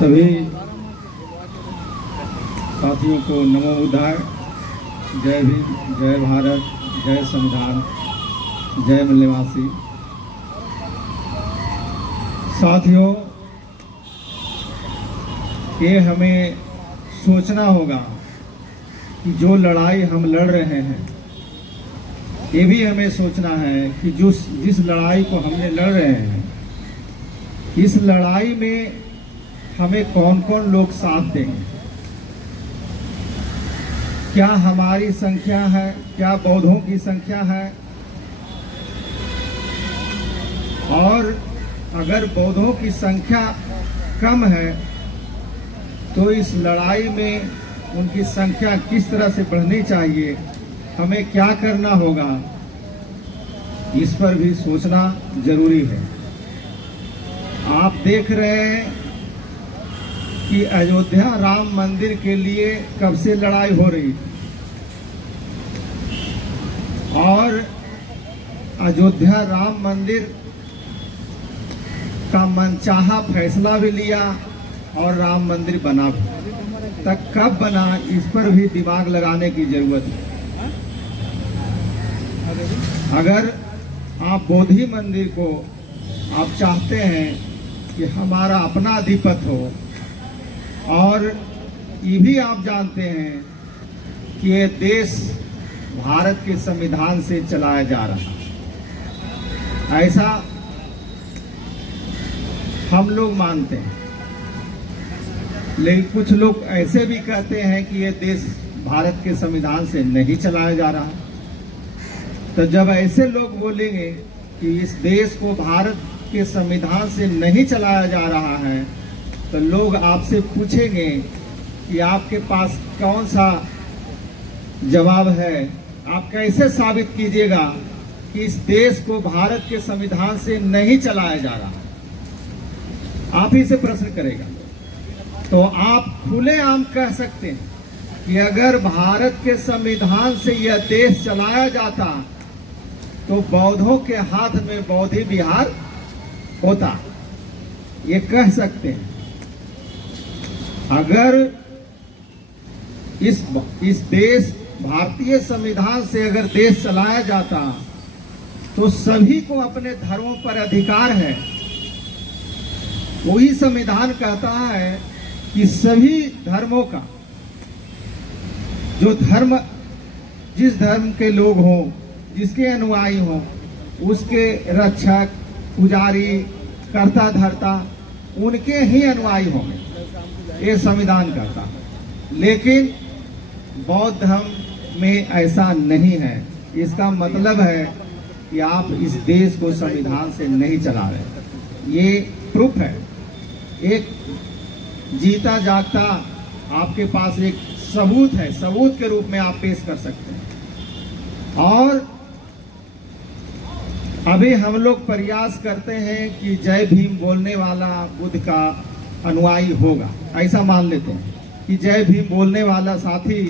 सभी साथियों को नमो बुद्धाय। जय भीम, जय भारत, जय संविधान, जय मूल निवासी। साथियों, ये हमें सोचना होगा कि जो लड़ाई हम लड़ रहे हैं, ये भी हमें सोचना है कि जिस लड़ाई को हमने लड़ रहे हैं, इस लड़ाई में हमें कौन कौन लोग साथ देंगे। क्या हमारी संख्या है, क्या बौद्धों की संख्या है, और अगर बौद्धों की संख्या कम है तो इस लड़ाई में उनकी संख्या किस तरह से बढ़नी चाहिए, हमें क्या करना होगा, इस पर भी सोचना जरूरी है। आप देख रहे हैं कि अयोध्या राम मंदिर के लिए कब से लड़ाई हो रही थी, और अयोध्या राम मंदिर का मनचाहा फैसला भी लिया और राम मंदिर बना भी। तक कब बना, इस पर भी दिमाग लगाने की जरूरत है। अगर आप बोधि मंदिर को आप चाहते हैं कि हमारा अपना अधिपत्य हो, और ये भी आप जानते हैं कि ये देश भारत के संविधान से चलाया जा रहा है, ऐसा हम लोग मानते हैं। लेकिन कुछ लोग ऐसे भी कहते हैं कि ये देश भारत के संविधान से नहीं चलाया जा रहा। तो जब ऐसे लोग बोलेंगे कि इस देश को भारत के संविधान से नहीं चलाया जा रहा है, तो लोग आपसे पूछेंगे कि आपके पास कौन सा जवाब है, आप कैसे साबित कीजिएगा कि इस देश को भारत के संविधान से नहीं चलाया जा रहा। आप ही से प्रश्न करेगा। तो आप खुलेआम कह सकते हैं कि अगर भारत के संविधान से यह देश चलाया जाता तो बौद्धों के हाथ में बौद्धि विहार होता, ये कह सकते हैं। अगर इस देश भारतीय संविधान से अगर देश चलाया जाता तो सभी को अपने धर्मों पर अधिकार है। वही संविधान कहता है कि सभी धर्मों का, जो धर्म जिस धर्म के लोग हों, जिसके अनुयायी हों, उसके रक्षक, पुजारी, कर्ता धर्ता उनके ही अनुयायी होंगे, ये संविधान कहता है। लेकिन बौद्ध धर्म में ऐसा नहीं है। इसका मतलब है कि आप इस देश को संविधान से नहीं चला रहे। ये प्रूफ है, एक जीता जागता आपके पास एक सबूत है, सबूत के रूप में आप पेश कर सकते हैं। और अभी हम लोग प्रयास करते हैं कि जय भीम बोलने वाला बुद्ध का अनुयायी होगा, ऐसा मान लेते हैं कि जय भीम बोलने वाला साथी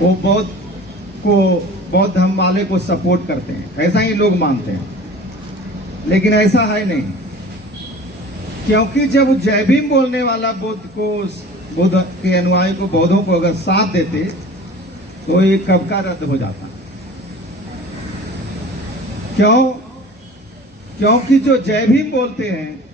वो बौद्ध धर्म वाले को सपोर्ट करते हैं, ऐसा ही लोग मानते हैं। लेकिन ऐसा है नहीं, क्योंकि जब जय भीम बोलने वाला बुद्ध के अनुयायी को, बौद्धों को अगर साथ देते तो ये कब का रद्द हो जाता। क्यों? क्योंकि जो जय भीम बोलते हैं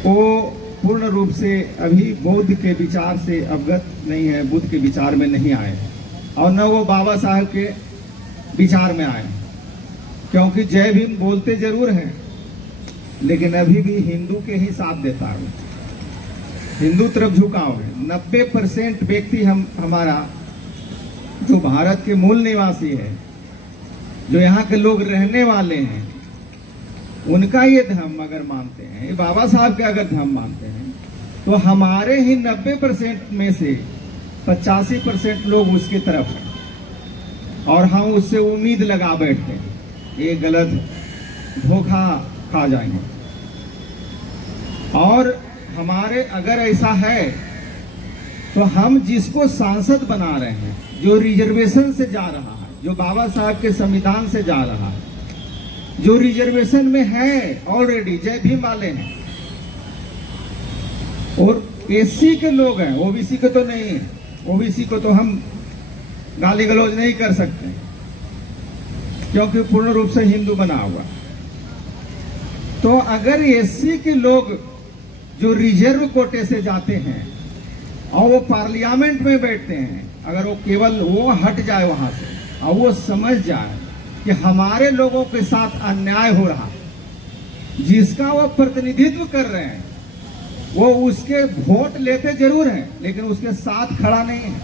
वो पूर्ण रूप से अभी बौद्ध के विचार से अवगत नहीं है, बुद्ध के विचार में नहीं आए, और न वो बाबा साहब के विचार में आए। क्योंकि जय भीम बोलते जरूर हैं, लेकिन अभी भी हिंदू के ही साथ देता है, हिंदू तरफ झुकाव है। 90% व्यक्ति हमारा जो भारत के मूल निवासी है, जो यहाँ के लोग रहने वाले हैं, उनका ये धर्म अगर मानते हैं, बाबा साहब के अगर धर्म मानते हैं, तो हमारे ही 90% में से 85% लोग उसकी तरफ हैं, और हम उससे उम्मीद लगा बैठते हैं, ये गलत, धोखा खा जाएंगे। और हमारे अगर ऐसा है तो हम जिसको सांसद बना रहे हैं, जो रिजर्वेशन से जा रहा है, जो बाबा साहब के संविधान से जा रहा है, जो रिजर्वेशन में है ऑलरेडी, जय भीम वाले हैं, और एससी के लोग हैं, ओबीसी के तो नहीं है। ओबीसी को तो हम गाली गलौज नहीं कर सकते क्योंकि पूर्ण रूप से हिंदू बना हुआ। तो अगर एससी के लोग जो रिजर्व कोटे से जाते हैं और वो पार्लियामेंट में बैठते हैं, अगर वो केवल वो हट जाए वहां से और वो समझ जाए कि हमारे लोगों के साथ अन्याय हो रहा, जिसका वो प्रतिनिधित्व कर रहे हैं, वो उसके वोट लेते जरूर हैं लेकिन उसके साथ खड़ा नहीं है,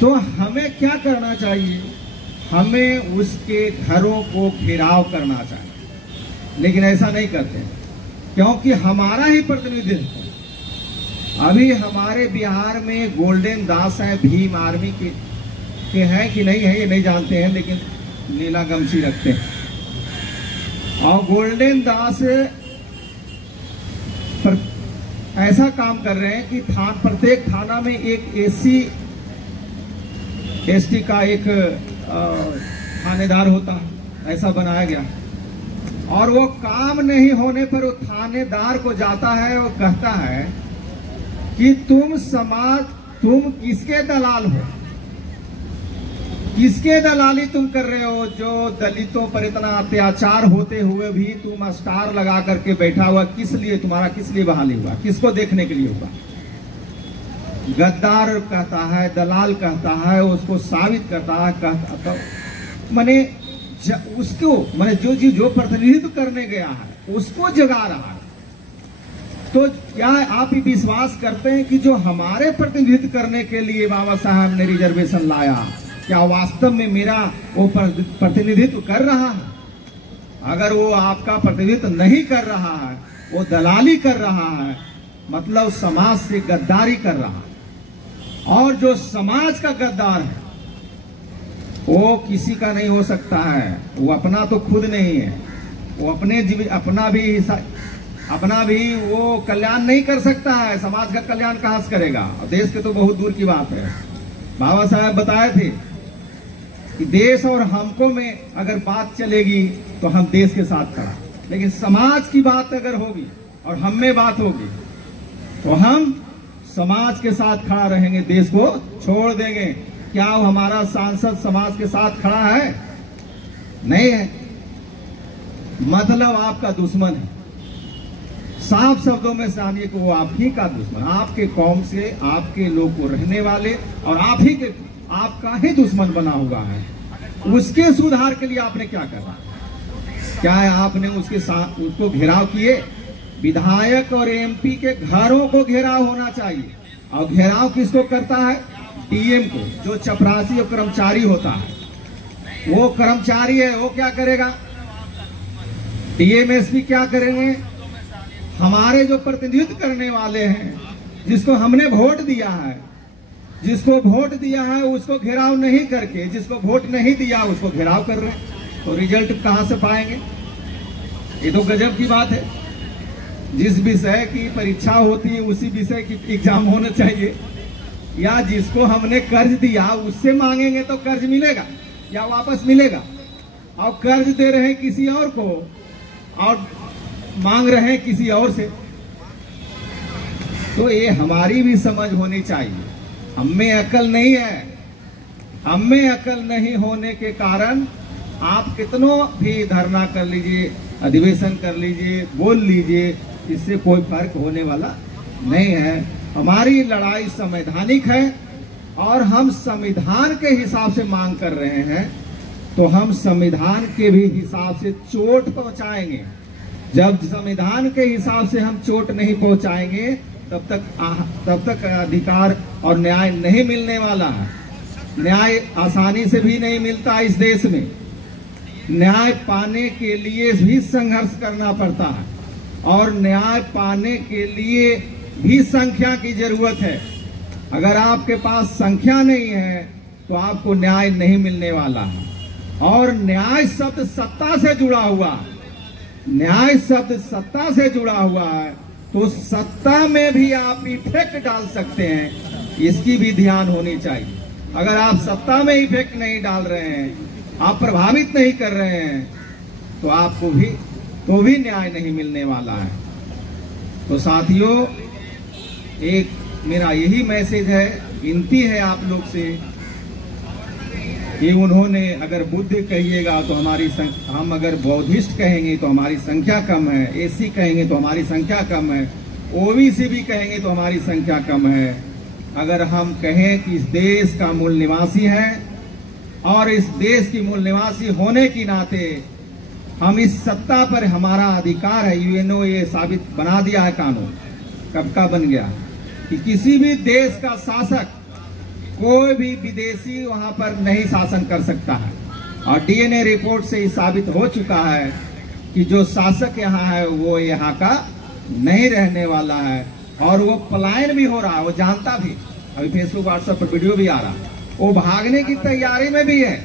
तो हमें क्या करना चाहिए? हमें उसके घरों को घेराव करना चाहिए। लेकिन ऐसा नहीं करते क्योंकि हमारा ही प्रतिनिधित्व। अभी हमारे बिहार में गोल्डन दास है, भीम आर्मी के हैं कि नहीं है ये नहीं जानते हैं, लेकिन नीला गमछी रखते हैं। और गोल्डन दास ऐसा काम कर रहे हैं कि प्रत्येक थाना में एक एससी एसटी का एक थानेदार होता है, ऐसा बनाया गया। और वो काम नहीं होने पर वो थानेदार को जाता है और कहता है कि तुम किसके दलाल हो, किसके दलाली तुम कर रहे हो, जो दलितों पर इतना अत्याचार होते हुए भी तुम स्टार लगा करके बैठा हुआ, किस लिए, तुम्हारा किस लिए बहाली हुआ, किसको देखने के लिए हुआ? गद्दार कहता है, दलाल कहता है, उसको साबित करता है, कहता माने उसको माने जो प्रतिनिधित्व करने गया है उसको जगा रहा है। तो क्या आप ही विश्वास करते हैं कि जो हमारे प्रतिनिधित्व करने के लिए बाबा साहब ने रिजर्वेशन लाया, क्या वास्तव में मेरा वो प्रतिनिधित्व कर रहा है? अगर वो आपका प्रतिनिधित्व नहीं कर रहा है, वो दलाली कर रहा है, मतलब समाज से गद्दारी कर रहा है। और जो समाज का गद्दार है वो किसी का नहीं हो सकता है। वो अपना तो खुद नहीं है, वो अपना भी वो कल्याण नहीं कर सकता है। समाज का कल्याण कहां से करेगा? और देश के तो बहुत दूर की बात है। बाबा साहब बताए थे कि देश और हमको में अगर बात चलेगी तो हम देश के साथ खड़ा, लेकिन समाज की बात अगर होगी और हम में बात होगी तो हम समाज के साथ खड़ा रहेंगे, देश को छोड़ देंगे। क्या वो हमारा सांसद समाज के साथ खड़ा है? नहीं है, मतलब आपका दुश्मन है। साफ शब्दों में जानिए कि वो आप ही का दुश्मन, आपके कौम से, आपके लोग को रहने वाले और आपका ही दुश्मन बना हुआ है। उसके सुधार के लिए आपने क्या करा? क्या है आपने उसको घेराव किए? विधायक और एमपी के घरों को घेराव होना चाहिए। और घेराव किसको करता है? डीएम को, जो चपरासी और कर्मचारी होता है। वो कर्मचारी है, वो क्या करेगा? डीएमएसपी क्या करेंगे? हमारे जो प्रतिनिधित्व करने वाले हैं, जिसको हमने वोट दिया है, उसको घेराव नहीं करके, जिसको वोट नहीं दिया उसको घेराव कर रहे हैं। तो रिजल्ट कहां से पाएंगे? ये तो गजब की बात है। जिस विषय की परीक्षा होती है उसी विषय की एग्जाम होना चाहिए, या जिसको हमने कर्ज दिया उससे मांगेंगे तो कर्ज मिलेगा या वापस मिलेगा? और कर्ज दे रहे हैं किसी और को और मांग रहे हैं किसी और से। तो ये हमारी भी समझ होनी चाहिए। हमें अकल नहीं है। हमें अकल नहीं होने के कारण आप कितनों भी धरना कर लीजिए, अधिवेशन कर लीजिए, बोल लीजिए, इससे कोई फर्क होने वाला नहीं है। हमारी लड़ाई संवैधानिक है और हम संविधान के हिसाब से मांग कर रहे हैं, तो हम संविधान के भी हिसाब से चोट पहुंचाएंगे। जब संविधान के हिसाब से हम चोट नहीं पहुंचाएंगे तब तक अधिकार और न्याय नहीं मिलने वाला है। न्याय आसानी से भी नहीं मिलता इस देश में। न्याय पाने के लिए भी संघर्ष करना पड़ता है और न्याय पाने के लिए भी संख्या की जरूरत है। अगर आपके पास संख्या नहीं है तो आपको न्याय नहीं मिलने वाला है। और न्याय शब्द सत्ता से जुड़ा हुआ है। न्याय शब्द सत्ता से जुड़ा हुआ है, तो सत्ता में भी आप इफेक्ट डाल सकते हैं, इसकी भी ध्यान होनी चाहिए। अगर आप सत्ता में इफेक्ट नहीं डाल रहे हैं, आप प्रभावित नहीं कर रहे हैं, तो आपको भी न्याय नहीं मिलने वाला है। तो साथियों, एक मेरा यही मैसेज है, विनती है आप लोग से कि उन्होंने अगर बुद्ध कहिएगा तो हम अगर बौद्धिस्ट कहेंगे तो हमारी संख्या कम है, एसी कहेंगे तो हमारी संख्या कम है, ओबीसी भी कहेंगे तो हमारी संख्या कम है। अगर हम कहें कि इस देश का मूल निवासी है और इस देश की मूल निवासी होने के नाते हम इस सत्ता पर हमारा अधिकार है, यूएनओ ये साबित बना दिया है, कानून कब का बन गया कि किसी भी देश का शासक कोई भी विदेशी वहां पर नहीं शासन कर सकता है। और डीएनए रिपोर्ट से ही साबित हो चुका है कि जो शासक यहाँ है वो यहाँ का नहीं रहने वाला है और वो पलायन भी हो रहा है, वो जानता भी। अभी फेसबुक व्हाट्सएप पर वीडियो भी आ रहा है, वो भागने की तैयारी में भी है।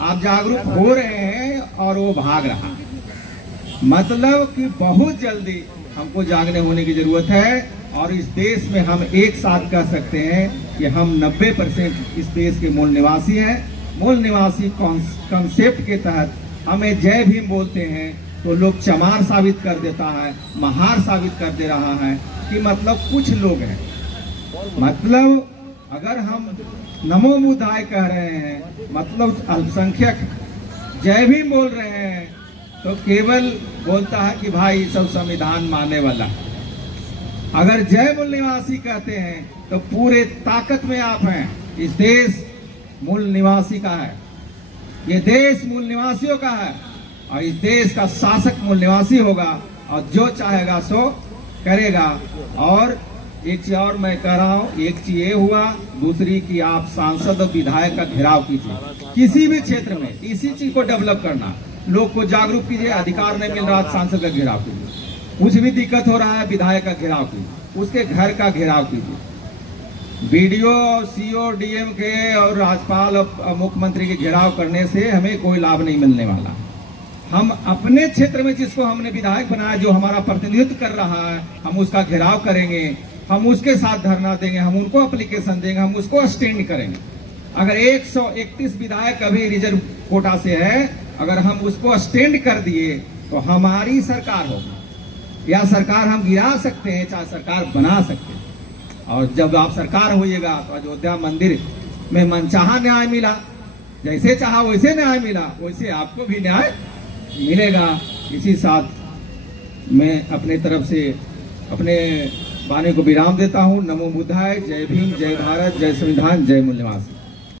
आप जागरूक हो रहे हैं और वो भाग रहा है। मतलब कि बहुत जल्दी हमको जागने होने की जरूरत है और इस देश में हम एक साथ कह सकते हैं कि हम 90% इस देश के मूल निवासी हैं। मूल निवासी कॉन्सेप्ट के तहत हमें जय भीम बोलते हैं तो लोग चमार साबित कर देता है, महार साबित कर दे रहा है कि मतलब कुछ लोग हैं। मतलब अगर हम नमो बुद्धाय कह रहे हैं, मतलब अल्पसंख्यक जय भीम बोल रहे हैं, तो केवल बोलता है कि भाई सब संविधान मानने वाला। अगर जय मूल निवासी कहते हैं तो पूरे ताकत में आप हैं। इस देश मूल निवासी का है, ये देश मूल निवासियों का है और इस देश का शासक मूल निवासी होगा और जो चाहेगा सो करेगा। और एक चीज और मैं कह रहा हूं, एक चीज ये हुआ, दूसरी कि आप सांसद और विधायक का घेराव कीजिए किसी भी क्षेत्र में। इसी चीज को डेवलप करना, लोग को जागरूक कीजिए। अधिकार नहीं मिल रहा, सांसद का घेराव कीजिए। कुछ भी दिक्कत हो रहा है, विधायक का घेराव कीजिए, उसके घर का घेराव कीजिए। बीडीओ और सीओ डीएम के और राज्यपाल और मुख्यमंत्री के घेराव करने से हमें कोई लाभ नहीं मिलने वाला। हम अपने क्षेत्र में जिसको हमने विधायक बनाया, जो हमारा प्रतिनिधित्व कर रहा है, हम उसका घेराव करेंगे, हम उसके साथ धरना देंगे, हम उनको एप्लीकेशन देंगे, हम उसको स्टैंड करेंगे। अगर 131 विधायक अभी रिजर्व कोटा से है, अगर हम उसको स्टैंड कर दिए तो हमारी सरकार होगी, या सरकार हम गिरा सकते हैं, चाहे सरकार बना सकते हैं। और जब आप सरकार होइएगा तो अयोध्या मंदिर में मनचाहा न्याय मिला, जैसे चाहा वैसे न्याय मिला, वैसे आपको भी न्याय मिलेगा। इसी साथ मैं अपने तरफ से अपने वाणी को विराम देता हूं। नमो बुद्धाय, जय भीम, जय भारत, जय संविधान, जय मूल निवासी।